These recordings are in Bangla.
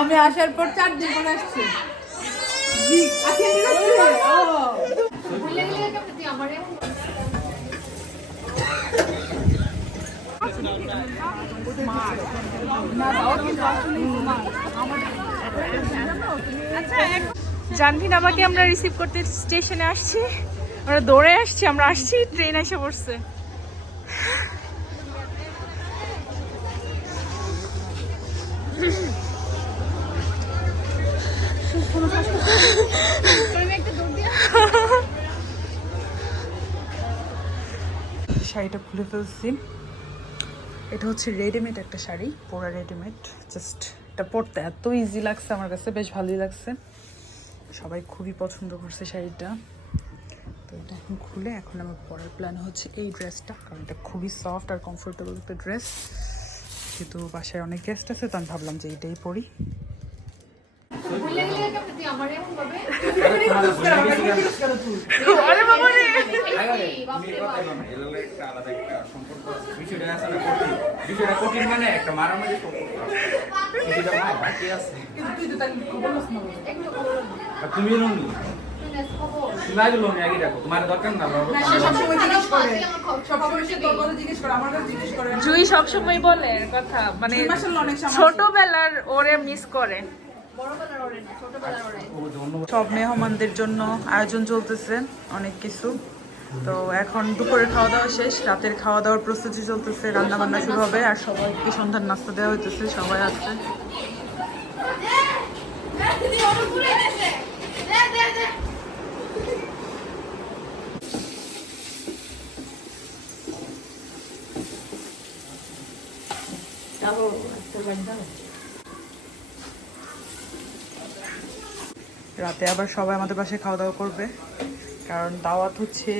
আমি আসার পর চার দিন পরে আসছি। জানভিন, আমাকে আমরা রিসিভ করতে স্টেশনে আসছি। আমরা দৌড়ে আসছি, আমরা আসছি ট্রেন এসে পড়ছে শাড়িটা খুলে ফেলছি। এটা হচ্ছে রেডিমেড একটা শাড়ি, পুরা রেডিমেড। জাস্ট এটা পরতে এত ইজি লাগছে আমার কাছে, বেশ ভালোই লাগছে। সবাই খুবই পছন্দ করছে শাড়িটা। তো এটা এখন খুলে, এখন আমার পরার প্ল্যান হচ্ছে এই ড্রেসটা কারণ এটা খুবই সফট আর কমফোর্টেবল একটা ড্রেস যেহেতু বাসায় অনেক গেস্ট আছে তো আমি ভাবলাম যে এইটাই পরি আরে মানে বলছ না রাখো তোমার দরকার না বাবা। না, সে সবসময় জিজ্ঞেস করে সবসময় সে তোর কথা জিজ্ঞেস করে আমার কাছে জিজ্ঞেস করে জুই সবসময় বলে এর কথা মানে। ছোটবেলার ওরে মিস করে সব মেহমানদের জন্য আয়োজন চলতেছে অনেক কিছু তো এখন দুপুরে খাওয়া দাওয়া শেষ রাতের খাওয়া দাওয়ার প্রস্তুতি চলতেছে রান্না বান্না শুরু হবে আর সবাইকে সন্ধ্যার নাস্তা দেওয়া হইতেছে সবাই আছে রাতে আবার সবাই আমাদের পাশে খাওয়া দাওয়া করবে কারণ দাওয়াত হচ্ছে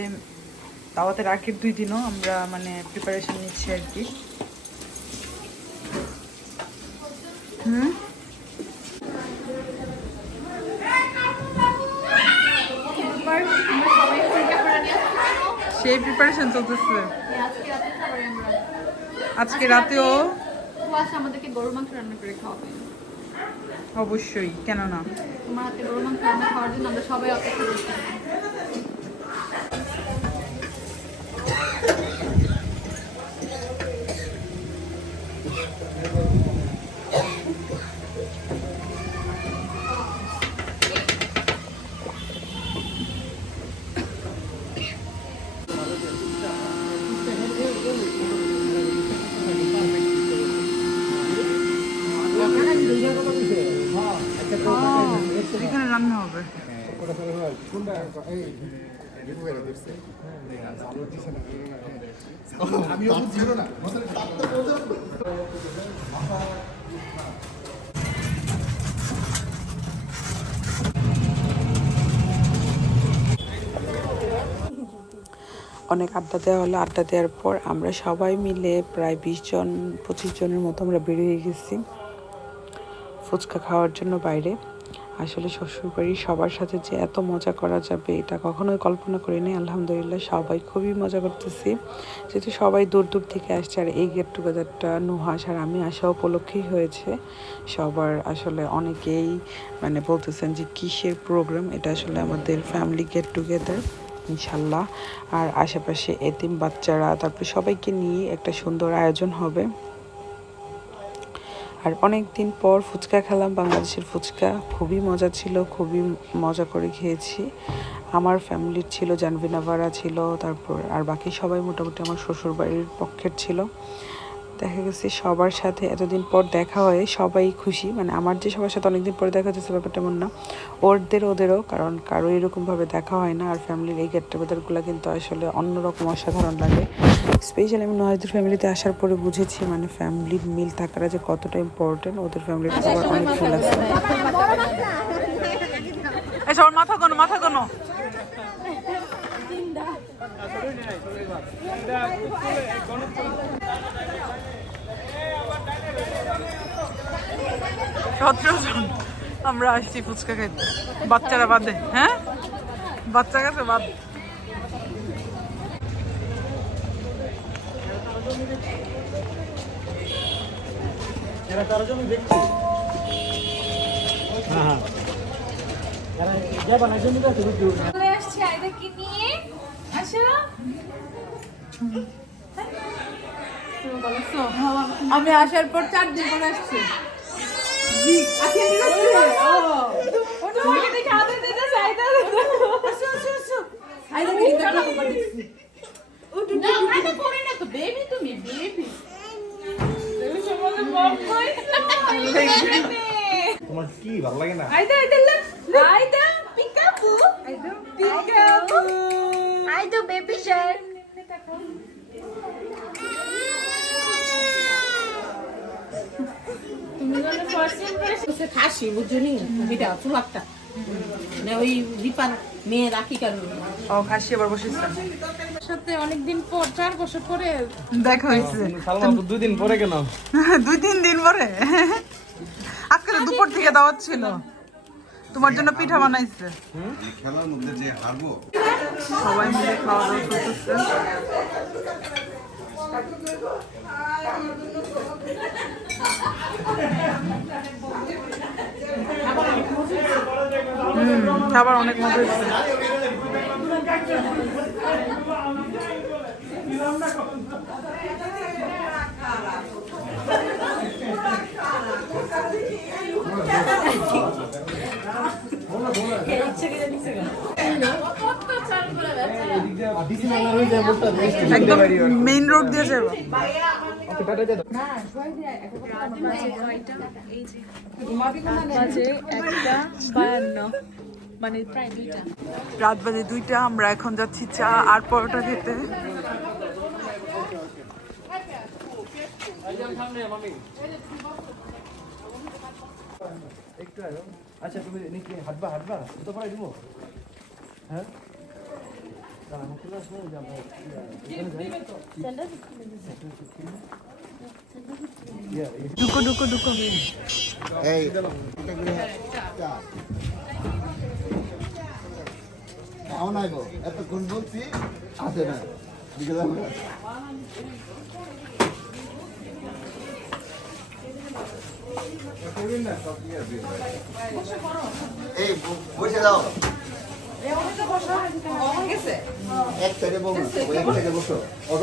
দাওয়াতের আগের দুই দিনও আমরা মানে প্রিপারেশন নিচ্ছি আর কি। হুম? সেই প্রিপারেশন চলতেছে। আজকে রাতেও আমাদেরকে গরুর মাংস রান্না করে খাওয়াবে অবশ্যই কেন না? তোমার হাতে গরুর মাংস রান্না খাওয়ার জন্য আমরা সবাই অপেক্ষা করছি। অনেক আড্ডা দেওয়া হলো। আড্ডা দেওয়ার পর আমরা সবাই মিলে প্রায় বিশ জন, পঁচিশ জনের মতো আমরা বেরিয়ে গেছি। ফুচকা খাওয়ার জন্য বাইরে। আসলে শ্বশুরবাড়ির সবার সাথে যে এত মজা করা যাবে, এটা কখনোই কল্পনা করিনি আলহামদুলিল্লাহ, সবাই খুবই মজা করতেছি। যেহেতু সবাই দূর দূর থেকে আসছে, আর এই গেট টুগেদারটা নুহাস আর আমি আসা উপলক্ষেই হয়েছে। সবার আসলে অনেকেই মানে বলতেছেন যে, কিসের প্রোগ্রাম এটা আসলে আমাদের ফ্যামিলি গেট টুগেদার ইনশাল্লাহ। আর আশেপাশে এতিম বাচ্চারা, তারপরে সবাইকে নিয়ে একটা সুন্দর আয়োজন হবে। আর অনেক দিন পর ফুচকা খেলাম, বাংলাদেশের ফুচকা। খুবই মজা ছিল, খুবই মজা করে খেয়েছি। আমার ফ্যামিলির ছিল জানভিনাভারা ছিল, তারপর আর বাকি সবাই মোটামুটি আমার শ্বশুরবাড়ির পক্ষের ছিল। দেখা গেছে সবার সাথে এতদিন পর দেখা হয়ে, সবাই খুশি। মানে আমার যে সবার সাথে অনেকদিন পরে দেখা যাচ্ছে ব্যাপারটা এমন না। ওরদের ওদেরও, কারণ কারও এরকমভাবে দেখা হয় না। আর ফ্যামিলির এই গেট টুগেদারগুলো কিন্তু আসলে অন্যরকম অসাধারণ লাগে। স্পেশালি আমি নয়দের ফ্যামিলিতে আসার পরে বুঝেছি মানে ফ্যামিলির মিল থাকাটা যে কতটা ইম্পর্টেন্ট ওদের ফ্যামিলির সবার অনেক মিল আছে। সবার মাথা কোনো মাথা কোনো সতেরো আমরা আসছি ফুচকা খাইতে। বাচ্চারা বাদে হ্যাঁ? বাচ্চা কাছে বাদ চলে আসছি আইদাকে নিয়ে আসো আমি আসার পর চার দিন পরে আসছে। ও। তোমাকে দেখে আইদা না তো বেবি তুমি বেবি তোমার কি ভালো লাগে না? আইদা আইদা লুক আইদা পিকাপু। আইদা পিকাপু। আইদা বেবি শার্ক। খাসি বুঝছনি এটা চুলাকটা মানে ওই রিপার মেয়ে রাখি কেন ও খাসি আবার বসেছে। সাথে অনেকদিন পর চার বছর পরে দেখা হয়েছে। দুই দিন পরে কেন? দুই তিন দিন পরে। আজকে দুপুর থেকে দাওয়াত ছিল। তোমার জন্য পিঠা বানাইছে। খেলার মধ্যে যে হারবো। সবাই মিলে খাওয়া দাওয়া করতেছে। হুম, খাবার অনেক মজা হয়েছে। মেইন রোড দিয়ে যাব রাত বাজে দুইটা আমরা এখন যাচ্ছি চা আর পরোটা খেতে। একটু আরও আচ্ছা তুমি নিচে হাঁটবা হাঁটবা? তো পরে দিব? হ্যাঁ? ঢুকো ঢুকো ঢুকো। এই। আও নাই গো। এতক্ষণ বলছি আসে না বিকেলে আমরা আসি। এই বসে দাও। এক সাইডে বসো এক সাইডে বসো। অত